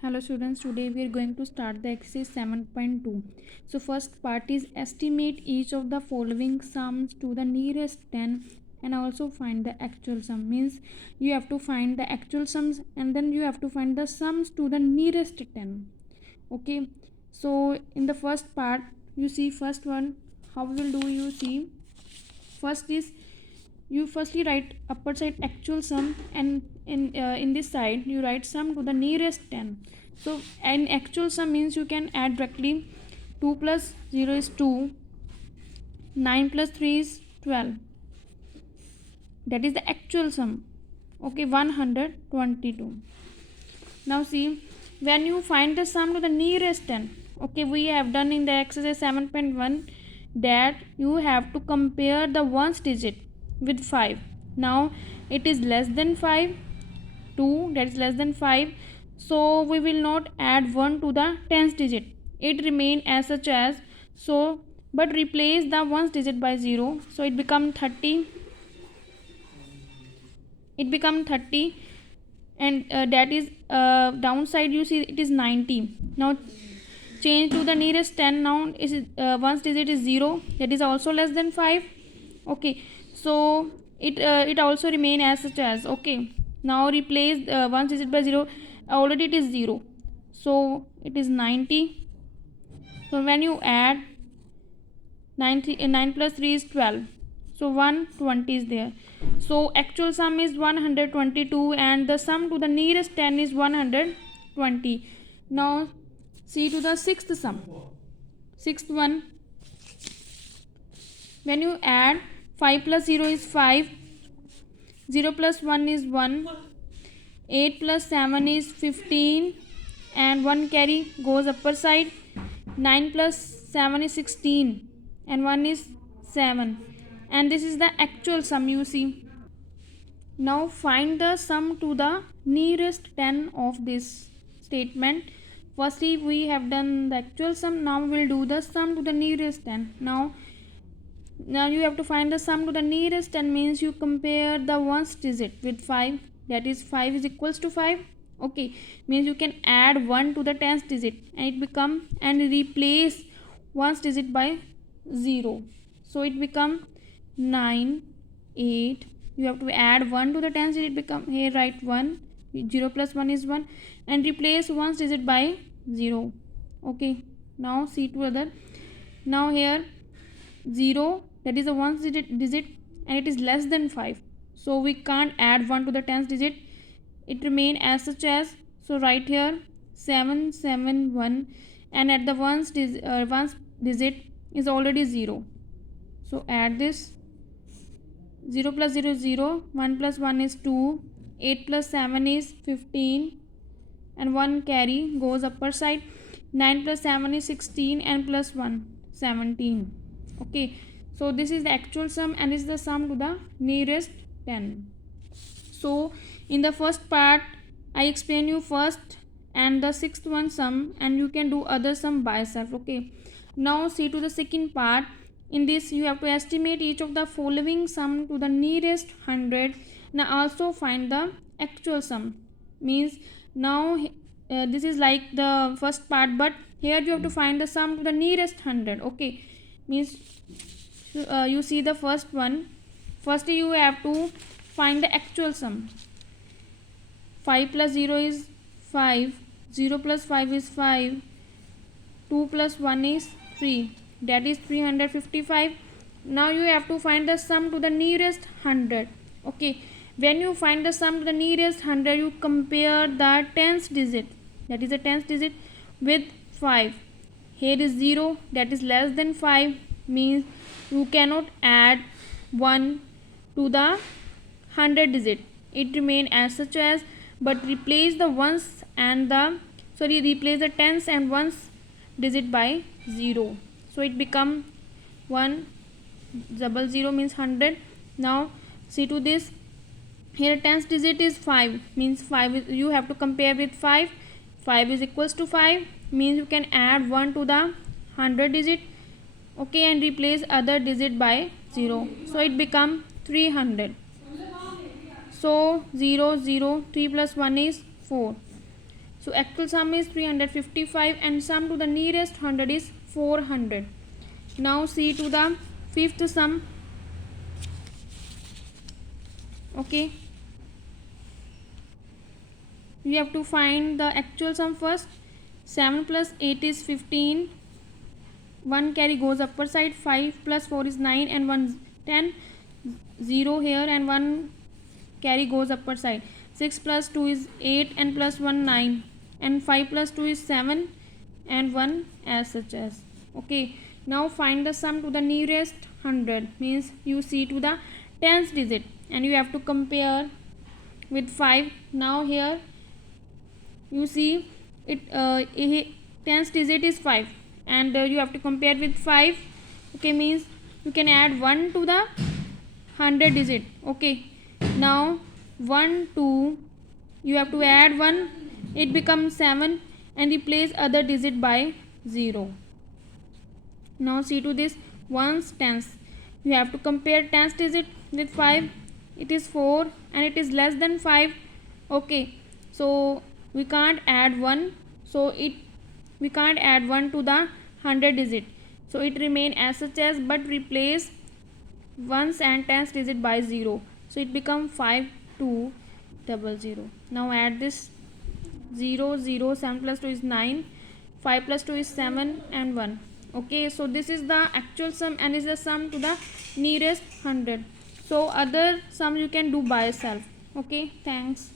Hello students, today we are going to start the exercise 7.2. So first part is estimate each of the following sums to the nearest 10 and also find the actual sum. Means you have to find the actual sums and then you have to find the sums to the nearest 10. Okay, so in the first part you see first one, how we will do, you see first is you firstly write upper side actual sum and in this side you write sum to the nearest 10. So an actual sum means you can add directly. 2 plus 0 is 2, 9 plus 3 is 12, that is the actual sum. Okay, 122. Now see, when you find the sum to the nearest 10, okay, we have done in the exercise 7.1 that you have to compare the ones digit with 5. Now it is less than 5, 2, that is less than 5, so we will not add 1 to the tens digit, it remain as such as. So but replace the ones digit by 0, so it become 30, and that is downside, you see it is 90. Now change to the nearest 10. Now is ones digit is 0, that is also less than 5. Okay, so it also remain as such as. Okay, now replace ones digit by 0, already it is 0, so it is 90. So when you add 9 plus 3 is 12, so 120 is there. So actual sum is 122 and the sum to the nearest 10 is 120. Now see to the sixth sum. Sixth one, when you add 5 plus 0 is 5, 0 plus 1 is 1, 8 plus 7 is 15 and 1 carry goes upper side, 9 plus 7 is 16 and 1 is 7, and this is the actual sum, you see. Now find the sum to the nearest 10 of this statement. Firstly we have done the actual sum, now we will do the sum to the nearest 10. Now you have to find the sum to the nearest 10 means you compare the ones digit with 5, that is 5 is equals to 5. Okay, means you can add 1 to the tens digit and it become, and replace ones digit by 0, so it become 9, 8. You have to add 1 to the tens digit, become, here write 1, 0 plus 1 is 1, and replace ones digit by 0. Okay, now see to other. Now here 0, that is a ones digit and it is less than 5, so we can't add 1 to the tens digit, it remain as such as. So write here 771 and at the ones digit is already 0, so add this. 0 plus 0 is 0, 1 plus 1 is 2, 8 plus 7 is 15 and 1 carry goes upper side, 9 plus 7 is 16 and plus 1 17. Okay, so this is the actual sum and is the sum to the nearest 10. So in the first part I explain you first and the sixth one sum, and you can do other sum by yourself. Okay, now see to the second part. In this you have to estimate each of the following sum to the nearest 100. Now also find the actual sum, means now this is like the first part, but here you have to find the sum to the nearest 100. Okay, means you see the first one. Firstly you have to find the actual sum. 5 plus 0 is 5, 0 plus 5 is 5, 2 plus 1 is 3, that is 355. Now you have to find the sum to the nearest 100. Okay, when you find the sum to the nearest 100, you compare the tens digit, that is the tens digit, with 5. Here is 0, that is less than 5, means you cannot add 1 to the 100 digit, it remain as such as, but replace the ones and the, replace the tens and ones digit by 0, so it become 100 means 100. Now see to this, here tens digit is 5, means 5 is, you have to compare with 5, 5 is equals to 5, means you can add 1 to the 100 digit. Okay, and replace other digit by 0, so it become 300. So 0 0, 3 plus 1 is 4. So actual sum is 355 and sum to the nearest 100 is 400. Now see to the fifth sum. Okay, we have to find the actual sum first. 7 plus 8 is 15. 1 carry goes upper side. 5 plus 4 is 9 and 1 10. 0 here and 1 carry goes upper side. 6 plus 2 is 8 and plus 1 9 and 5 plus 2 is 7 and 1 as such as. Okay, now find the sum to the nearest 100, means you see to the tens digit and you have to compare with 5. Now here you see it tens digit is 5 and you have to compare with 5. Okay, means you can add 1 to the 100 digit. Okay, now 1 2 you have to add 1, it becomes 7 and replace other digit by 0. Now see to this ones tens, you have to compare tens digit with 5. It is 4 and it is less than 5. Okay, so we can't add 1, so we can't add 1 to the 100 digit, so it remain as such as, but replace ones and tens digit by 0, so it become 5200. Now add this 0 0, 7 plus 2 is 9, 5 plus 2 is 7 and 1. Okay, so this is the actual sum and is the sum to the nearest 100. So other sum you can do by yourself. Okay, thanks.